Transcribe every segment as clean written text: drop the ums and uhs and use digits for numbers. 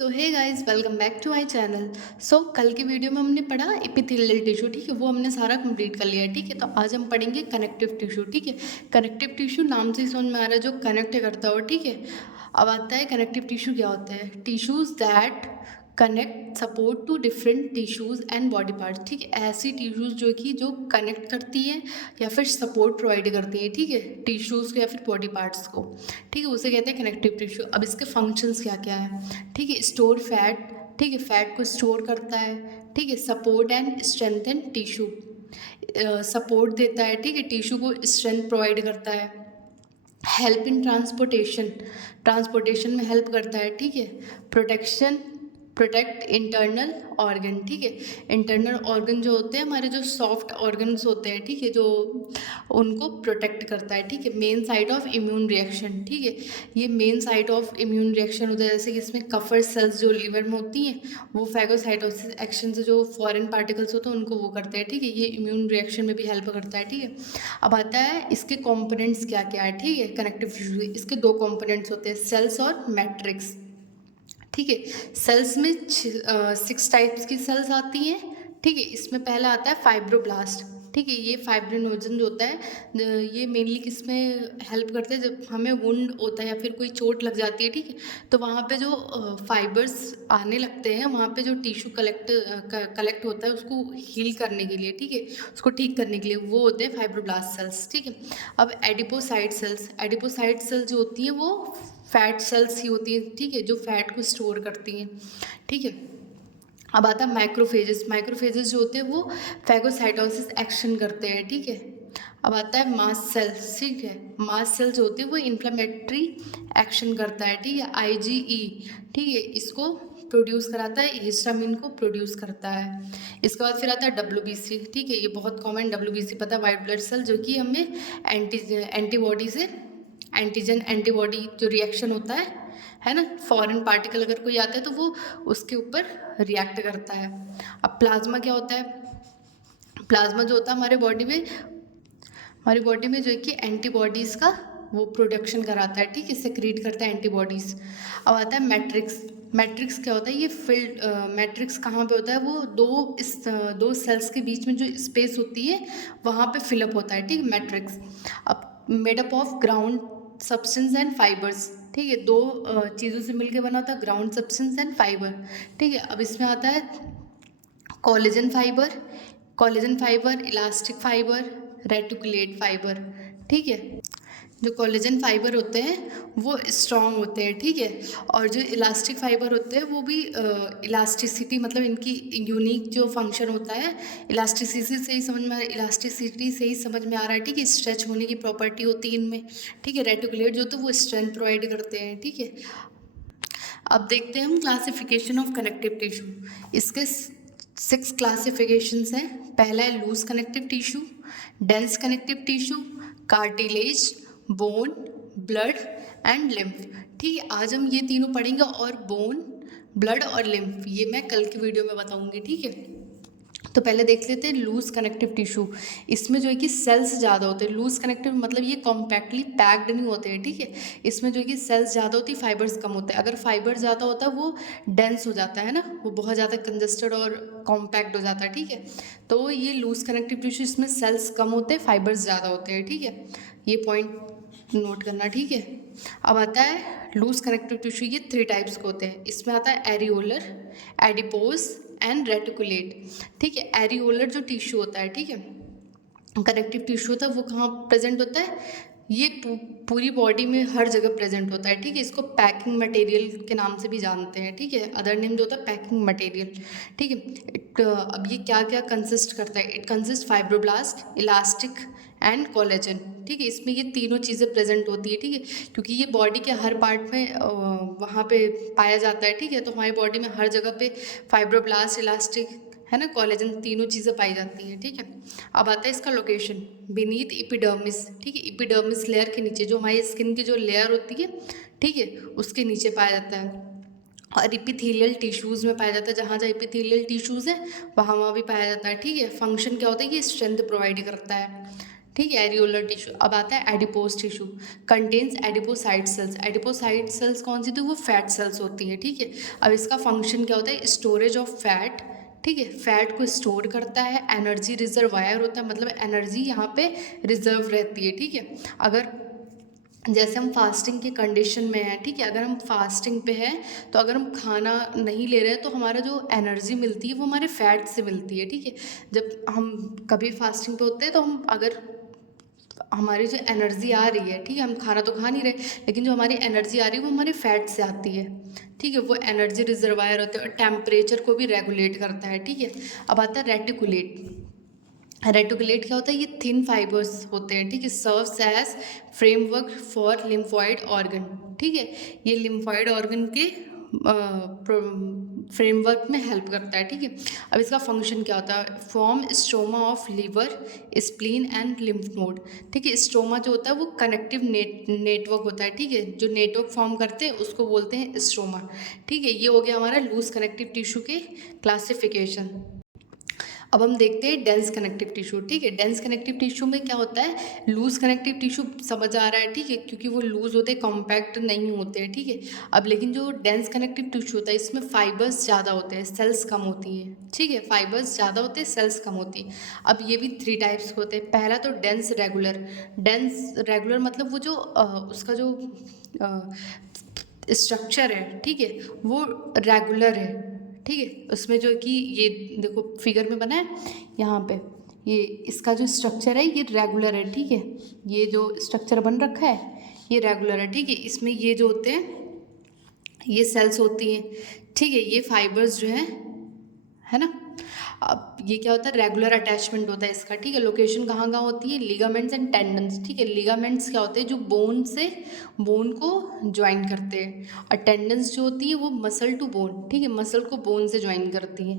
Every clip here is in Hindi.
तो hey guys, welcome back to my channel. कल की वीडियो में हमने पढ़ा एपिथेलियल टिश्यू। ठीक है, वो हमने सारा कंप्लीट कर लिया है। ठीक है, तो आज हम पढ़ेंगे कनेक्टिव टिश्यू। ठीक है, कनेक्टिव टिश्यू नाम से ही समझ में आ रहा है, जो कनेक्ट करता हो। ठीक है, अब आता है कनेक्टिव टिश्यू क्या होता है। Tissues that connect support to different tissues and body parts. ठीक है, ऐसी टिश्यूज जो कनेक्ट करती है या फिर सपोर्ट प्रोवाइड करती है। ठीक है, टिश्यूज को या फिर बॉडी पार्ट्स को। ठीक है, उसे कहते हैं कनेक्टिव टिश्यू। अब इसके फंक्शंस क्या क्या है। ठीक है, स्टोर फैट। ठीक है, फैट को स्टोर करता है। ठीक है, support and strengthen tissue, support देता है। ठीक है, टिश्यू को स्ट्रेंथ प्रोवाइड करता है। हेल्प इन ट्रांसपोर्टेशन, ट्रांसपोर्टेशन में हेल्प करता है। ठीक है, प्रोटेक्शन, प्रोटेक्ट इंटरनल ऑर्गन। ठीक है, इंटरनल ऑर्गन जो होते हैं हमारे, जो सॉफ्ट ऑर्गन्स होते हैं, ठीक है, जो उनको प्रोटेक्ट करता है। ठीक है, main site of immune reaction. ठीक है, ये main site of immune reaction होता है। जैसे कि इसमें कफर सेल्स जो लिवर में होती हैं, वो फैगोसाइटोसिस एक्शन से जो फॉरेन पार्टिकल्स होते हैं उनको वो करते हैं। ठीक है, ये इम्यून रिएक्शन में भी हेल्प करता है। ठीक है, अब आता है इसके कंपोनेंट्स क्या क्या है। ठीक है, कनेक्टिव टिश्यू इसके दो कंपोनेंट्स होते हैं, सेल्स और मैट्रिक्स। ठीक है, सेल्स में 6 टाइप्स की सेल्स आती हैं। ठीक है, इसमें पहला आता है फाइब्रोब्लास्ट। ठीक है, ये फाइब्रिनोजन जो होता है, ये मेनली किस में हेल्प करते हैं, जब हमें वुंड होता है या फिर कोई चोट लग जाती है। ठीक है, तो वहाँ पे जो फाइबर्स आने लगते हैं, वहाँ पे जो टिश्यू कलेक्ट होता है उसको हील करने के लिए। ठीक है, उसको ठीक करने के लिए वो होते हैं फाइब्रोब्लास्ट सेल्स। ठीक है, अब एडिपोसाइट सेल्स, एडिपोसाइट सेल्स जो होती हैं वो फैट सेल्स ही होती हैं। ठीक है, जो फैट को स्टोर करती हैं। ठीक है, अब आता है माइक्रोफेजेस, माइक्रोफेजेस जो होते हैं वो फैगोसाइटोसिस एक्शन करते हैं। ठीक है, अब आता है मास्ट सेल्स। ठीक है, मास्ट सेल्स जो होती है वो इन्फ्लेमेटरी एक्शन करता है। ठीक है, आईजीई। ठीक है, इसको प्रोड्यूस कराता है, हिस्टामिन को प्रोड्यूस करता है। इसके बाद फिर आता है डब्ल्यूबीसी। ठीक है, ये बहुत कॉमन डब्ल्यूबीसी पता है, वाइट ब्लड सेल, जो कि हमें एंटीबॉडी से, एंटीजन एंटीबॉडी जो रिएक्शन होता है ना, फॉरेन पार्टिकल अगर कोई आता है तो वो उसके ऊपर रिएक्ट करता है। अब प्लाज्मा क्या होता है। प्लाज्मा जो होता है हमारी बॉडी में जो है कि एंटीबॉडीज़ का वो प्रोडक्शन कराता है। ठीक है, सेक्रीट करता है एंटीबॉडीज़। अब आता है मैट्रिक्स। मैट्रिक्स क्या होता है, ये फिल्ड मैट्रिक्स कहाँ पे होता है, वो दो सेल्स के बीच में जो स्पेस होती है वहाँ पे फिलअप होता है। ठीक है, मैट्रिक्स। अब made up of ground substance and fibres. ठीक है, दो चीज़ों से मिलकर बना होता है, ग्राउंड सब्सटेंस एंड फाइबर। ठीक है, अब इसमें आता है collagen fibre, collagen fibre, elastic fibre, reticulate fibre. ठीक है, जो कोलेजन फाइबर होते हैं वो स्ट्रॉन्ग होते हैं। ठीक है, और जो इलास्टिक फाइबर होते हैं वो भी इलास्टिसिटी, मतलब इनकी यूनिक जो फंक्शन होता है, इलास्टिसिटी से ही समझ में इलास्टिसिटी से ही समझ में आ रहा है। ठीक है, स्ट्रेच होने की प्रॉपर्टी होती है इनमें। ठीक है, रेटिकुलेट जो तो वो स्ट्रेंथ प्रोवाइड करते हैं। ठीक है, अब देखते हैं हम क्लासिफिकेशन ऑफ कनेक्टिव टिश्यू। इसके 6 क्लासिफिकेशंस हैं। पहला है loose connective tissue, dense connective tissue, cartilage, bone, blood and lymph. ठीक है, आज हम ये तीनों पढ़ेंगे, और बोन, ब्लड और लिम्फ ये मैं कल की वीडियो में बताऊंगी। ठीक है, तो पहले देख लेते हैं लूज कनेक्टिव टिश्यू। इसमें जो है कि सेल्स ज़्यादा होते हैं। लूज कनेक्टिव मतलब ये कॉम्पैक्टली पैक्ड नहीं होते हैं। ठीक है, इसमें जो है कि सेल्स ज़्यादा होती है, फाइबर्स कम होते हैं। अगर फाइबर ज़्यादा होता है वो डेंस हो जाता है ना, वो बहुत ज़्यादा कंजस्टेड और कॉम्पैक्ट हो जाता है। ठीक है, तो ये लूज कनेक्टिव टिश्यू, इसमें सेल्स कम होते हैं, फाइबर्स ज़्यादा होते हैं। ठीक है, ये पॉइंट नोट करना। ठीक है, अब आता है लूज कनेक्टिव टिश्यू, ये 3 टाइप्स के होते हैं। इसमें आता है एरियोलर, एडिपोज एंड रेटिकुलेट। ठीक है, एरियोलर जो टिश्यू होता है, ठीक है, कनेक्टिव टिश्यू होता है, वो कहाँ प्रेजेंट होता है, ये पूरी बॉडी में हर जगह प्रेजेंट होता है। ठीक है, इसको पैकिंग मटेरियल के नाम से भी जानते हैं। ठीक है, अदर नेम जो होता है पैकिंग मटेरियल। ठीक है, अब ये क्या क्या कंसिस्ट करता है, it consist fibroblast, elastic and collagen. ठीक है, इसमें ये तीनों चीज़ें प्रेजेंट होती है। ठीक है, क्योंकि ये बॉडी के हर पार्ट में वहाँ पे पाया जाता है। ठीक है, तो हमारी बॉडी में हर जगह पे फाइब्रोब्लास्ट, इलास्टिक है ना, कोलेजन, तीनों चीज़ें पाई जाती हैं। ठीक है, अब आता है इसका लोकेशन, बीनीथ इपिडर्मिस। ठीक है, इपिडर्मिस लेयर के नीचे, जो हमारी स्किन की जो लेयर होती है, ठीक है, उसके नीचे पाया जाता है। और इपिथेलियल टिश्यूज़ में पाया जाता है, जहाँ जहाँ इपिथेलियल टिश्यूज़ हैं वहाँ वहाँ भी पाया जाता है। ठीक है, फंक्शन क्या होता है, ये स्ट्रेंथ प्रोवाइड करता है। ठीक है, एरियोलर टिश्यू। अब आता है adipose tissue, contains adipocyte cells. Adipocyte cells कौन सी थी, वो फैट सेल्स होती है, ठीक है। अब इसका फंक्शन क्या होता है, स्टोरेज ऑफ फैट, ठीक है, फैट को स्टोर करता है। एनर्जी रिजर्वायर होता है, मतलब एनर्जी यहाँ पे रिजर्व रहती है, ठीक है। अगर जैसे हम फास्टिंग के कंडीशन में हैं, ठीक है, अगर हम फास्टिंग पे हैं तो अगर हम खाना नहीं ले रहे हैं तो हमारा जो एनर्जी मिलती है वो हमारे फैट से मिलती है, ठीक है। जब हम कभी फास्टिंग पे होते हैं तो हम अगर हमारी जो एनर्जी आ रही है, ठीक है, हम खाना तो खा नहीं रहे, लेकिन जो हमारी एनर्जी आ रही है वो हमारे फैट से आती है, ठीक है। वो एनर्जी रिजर्वायर होते हैं और टेम्परेचर को भी रेगुलेट करता है, ठीक है। अब आता है रेटिकुलेट। रेटिकुलेट क्या होता है, ये थिन फाइबर्स होते हैं, ठीक है, serves as framework for lymphoid organ, ठीक है। ये लिम्फॉइड ऑर्गन के फ्रेमवर्क में हेल्प करता है, ठीक है। अब इसका फंक्शन क्या होता है, form stroma of liver, spleen and lymph node, ठीक है। स्ट्रोमा जो होता है वो कनेक्टिव नेटवर्क होता है, ठीक है, जो नेटवर्क फॉर्म करते हैं उसको बोलते हैं स्ट्रोमा, ठीक है। ये हो गया हमारा लूज कनेक्टिव टिश्यू के क्लासिफिकेशन। अब हम देखते हैं डेंस कनेक्टिव टिश्यू, ठीक है। डेंस कनेक्टिव टिश्यू में क्या होता है, लूज कनेक्टिव टिश्यू समझ आ रहा है, ठीक है, क्योंकि वो लूज होते हैं, कॉम्पैक्ट नहीं होते हैं, ठीक है। अब लेकिन जो डेंस कनेक्टिव टिश्यू होता है इसमें फाइबर्स ज़्यादा होते हैं, सेल्स कम होती है, ठीक है, फाइबर्स ज़्यादा होते हैं, सेल्स कम होती है। अब ये भी 3 टाइप्स के होते हैं। पहला तो डेंस रेगुलर। डेंस रेगुलर मतलब वो जो उसका जो स्ट्रक्चर है, ठीक है, वो रेगुलर है, ठीक है। उसमें जो कि ये देखो फिगर में बना है यहाँ पे, ये इसका जो स्ट्रक्चर है ये रेगुलर है, ठीक है। ये जो स्ट्रक्चर बन रखा है ये रेगुलर है, ठीक है। इसमें ये जो होते हैं ये सेल्स होती हैं, ठीक है। ये फाइबर्स जो है ना। अब ये क्या होता है, रेगुलर अटैचमेंट होता है इसका, ठीक है। लोकेशन कहाँ कहाँ होती है, लिगामेंट्स एंड टेंडन्स, ठीक है। लिगामेंट्स क्या होते हैं, जो बोन से बोन को ज्वाइन करते हैं, और टेंडन्स जो होती है वो मसल टू बोन, ठीक है, मसल को बोन से ज्वाइन करती है,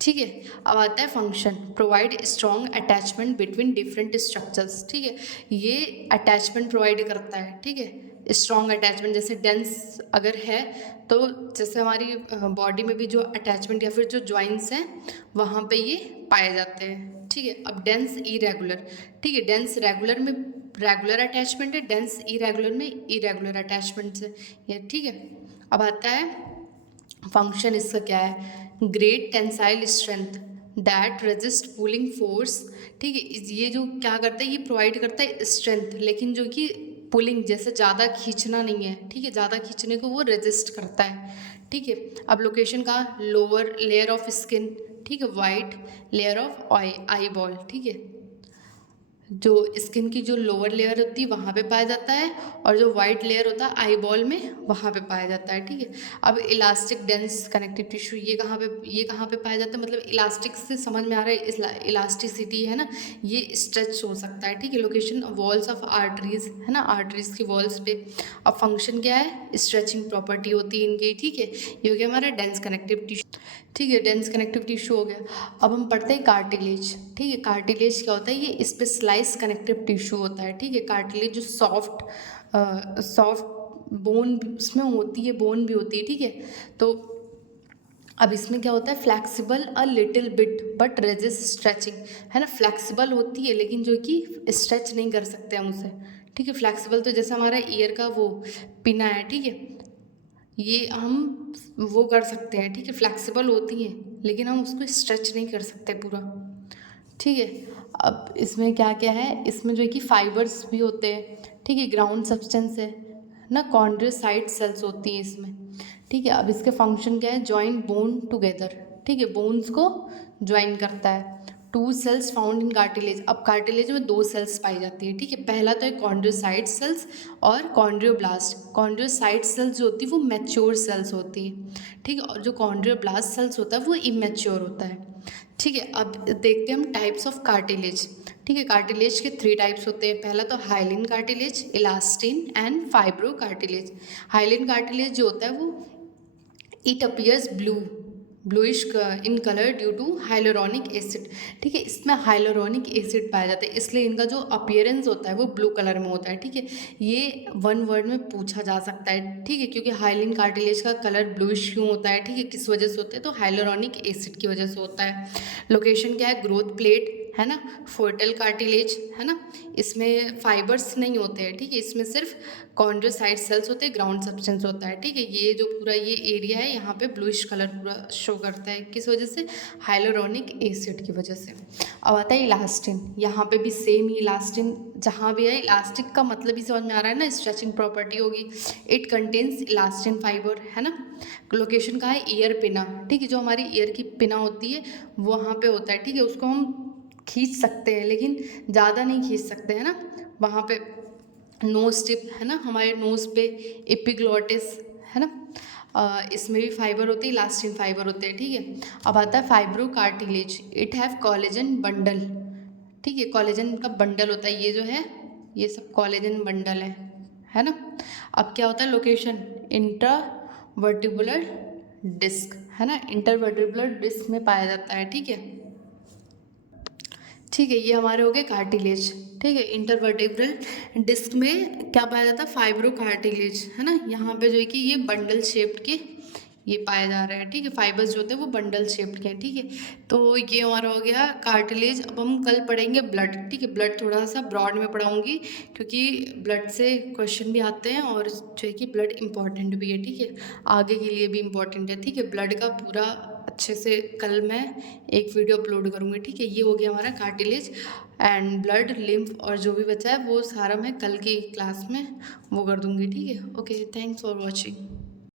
ठीक है। अब आता है function, provide strong attachment between different structures, ठीक है। ये अटैचमेंट प्रोवाइड करता है, ठीक है, स्ट्रॉन्ग अटैचमेंट। जैसे डेंस अगर है तो जैसे हमारी बॉडी में भी जो अटैचमेंट या फिर जो जॉइंट्स हैं वहाँ पे ये पाए जाते हैं, ठीक है। अब डेंस इरेगुलर, ठीक है, डेंस रेगुलर में रेगुलर अटैचमेंट है, डेंस इरेगुलर में इरेगुलर अटैचमेंट है ये, ठीक है। अब आता है फंक्शन, इसका क्या है, great tensile strength that resist pulling force, ठीक है। ये जो क्या करता है, ये प्रोवाइड करता है स्ट्रेंथ, लेकिन जो कि पुलिंग जैसे ज़्यादा खींचना नहीं है, ठीक है, ज़्यादा खींचने को वो रेजिस्ट करता है, ठीक है। अब लोकेशन का लोअर लेयर ऑफ स्किन, ठीक है, white layer of eye ball, ठीक है, जो स्किन की जो लोअर लेयर होती है वहाँ पे पाया जाता है, और जो वाइट लेयर होता है आई बॉल में वहाँ पे पाया जाता है, ठीक है। अब इलास्टिक डेंस कनेक्टिव टिश्यू ये कहाँ पे पाया जाता है, मतलब इलास्टिक से समझ में आ रहा है, इलास्टिसिटी है ना, ये स्ट्रेच हो सकता है, ठीक है। लोकेशन वॉल्स ऑफ आर्टरीज, है ना, आर्टरीज की वॉल्स पे। अब फंक्शन क्या है, स्ट्रेचिंग प्रॉपर्टी होती है इनकी, ठीक है। ये हो गया हमारा डेंस कनेक्टिव टिश्यू, ठीक है, डेंस कनेक्टिव टिश्यू हो गया। अब हम पढ़ते हैं कार्टिलेज, ठीक है। कार्टिलेज क्या होता है, ये स्पेशलाइज कनेक्टिव टिश्यू होता है, ठीक है। कार्टिलेज जो सॉफ्ट बोन उसमें होती है, बोन भी होती है, ठीक है। तो अब इसमें क्या होता है, flexible a little bit but resist stretching, है ना, फ्लैक्सिबल होती है लेकिन जो कि स्ट्रेच नहीं कर सकते हम उसे, ठीक है। फ्लैक्सिबल तो जैसे हमारा ईयर का वो पिना है, ठीक है, ये हम वो कर सकते हैं, ठीक है, फ्लैक्सिबल होती हैं लेकिन हम उसको स्ट्रेच नहीं कर सकते पूरा, ठीक है। अब इसमें क्या क्या है, इसमें जो है कि फाइबर्स भी होते हैं, ठीक है, ग्राउंड सब्सटेंस है ना, कॉन्ड्रोसाइट सेल्स होती हैं इसमें, ठीक है। अब इसके फंक्शन क्या है, जॉइन बोन टुगेदर, ठीक है, बोन्स को ज्वाइन करता है। 2 सेल्स फाउंड इन कार्टिलेज, अब कार्टिलेज में 2 सेल्स पाई जाती है, ठीक है। पहला तो है कॉन्ड्रोसाइट सेल्स और कॉन्ड्रियोब्लास्ट। कॉन्ड्रियोसाइट सेल्स जो होती है वो मैच्योर सेल्स होती है, ठीक है, और जो कॉन्ड्रियोब्लास्ट सेल्स होता है वो इमेच्योर होता है, ठीक है। अब देखते हैं हम टाइप्स ऑफ कार्टिलेज, ठीक है। कार्टिलेज के 3 टाइप्स होते हैं। पहला तो hyaline cartilage, elastin and fibrocartilage. Hyaline cartilage जो होता है वो it appears bluish in colour due to hyaluronic acid, ठीक है। इसमें हाइलोरॉनिक एसिड पाया जाता है इसलिए इनका जो अपीयरेंस होता है वो ब्लू कलर में होता है, ठीक है। ये 1 वर्ड में पूछा जा सकता है, ठीक है, क्योंकि हाइलिन कार्टिलेज का कलर ब्लूइश क्यों होता है, ठीक है, किस वजह से होता है, तो हाइलोरॉनिक एसिड की वजह से होता है। लोकेशन क्या है, ग्रोथ प्लेट, है ना। फोर्टल कार्टिलेज, है ना, इसमें फाइबर्स नहीं होते हैं, ठीक है, इसमें सिर्फ कॉन्ड्रोसाइट सेल्स होते हैं, ग्राउंड सब्सटेंस होता है, ठीक है। ये जो पूरा ये एरिया है यहाँ पे ब्लूइश कलर पूरा शो करता है, किस वजह से, हाइलोरोनिक एसिड की वजह से। अब आता है इलास्टिन, यहाँ पे भी सेम ही इलास्टिन, जहाँ भी है इलास्टिक का मतलब ही समझ में आ रहा है ना, स्ट्रेचिंग प्रॉपर्टी होगी। इट कंटेन्स इलास्टिन फाइबर, है ना। लोकेशन कहाँ है, ईयर पिना, ठीक है, जो हमारी ईयर की पिना होती है वो वहाँ पे होता है, ठीक है। उसको हम खींच सकते हैं लेकिन ज़्यादा नहीं खींच सकते, है ना। वहाँ पे नोज टिप, है ना, हमारे नोज़ पे एपिग्लॉटिस, है ना, इसमें भी फाइबर होती है, इलास्टिन फाइबर होते हैं, ठीक है। अब आता है fibro cartilage, it have collagen bundle, ठीक है, कोलेजन का बंडल होता है, ये जो है ये सब कोलेजन बंडल है ना। अब क्या होता है लोकेशन, इंट्रावर्टिबुलर डिस्क, है ना, इंटरवर्टिबुलर डिस्क में पाया जाता है, ठीक है। ठीक है, ये हमारे हो गए कार्टिलेज, ठीक है। इंटरवर्टिब्रल डिस्क में क्या पाया जाता है, फाइब्रो कार्टिलेज, है ना। यहाँ पे जो है कि ये बंडल शेप्ड के ये पाए जा रहे हैं, ठीक है। फाइबर्स जो होते हैं वो बंडल शेप्ड के हैं, ठीक है। तो ये हमारा हो गया कार्टिलेज। अब हम कल पढ़ेंगे ब्लड, ठीक है। ब्लड थोड़ा सा ब्रॉड में पढ़ाऊँगी क्योंकि ब्लड से क्वेश्चन भी आते हैं और जो है कि ब्लड इम्पॉर्टेंट भी है, ठीक है, आगे के लिए भी इम्पॉर्टेंट है, ठीक है। ब्लड का पूरा अच्छे से कल मैं एक वीडियो अपलोड करूँगी, ठीक है। ये हो गया हमारा कार्टिलेज एंड ब्लड, लिम्फ और जो भी बचा है वो सारा मैं कल की क्लास में वो कर दूँगी, ठीक है। Okay, thanks for watching.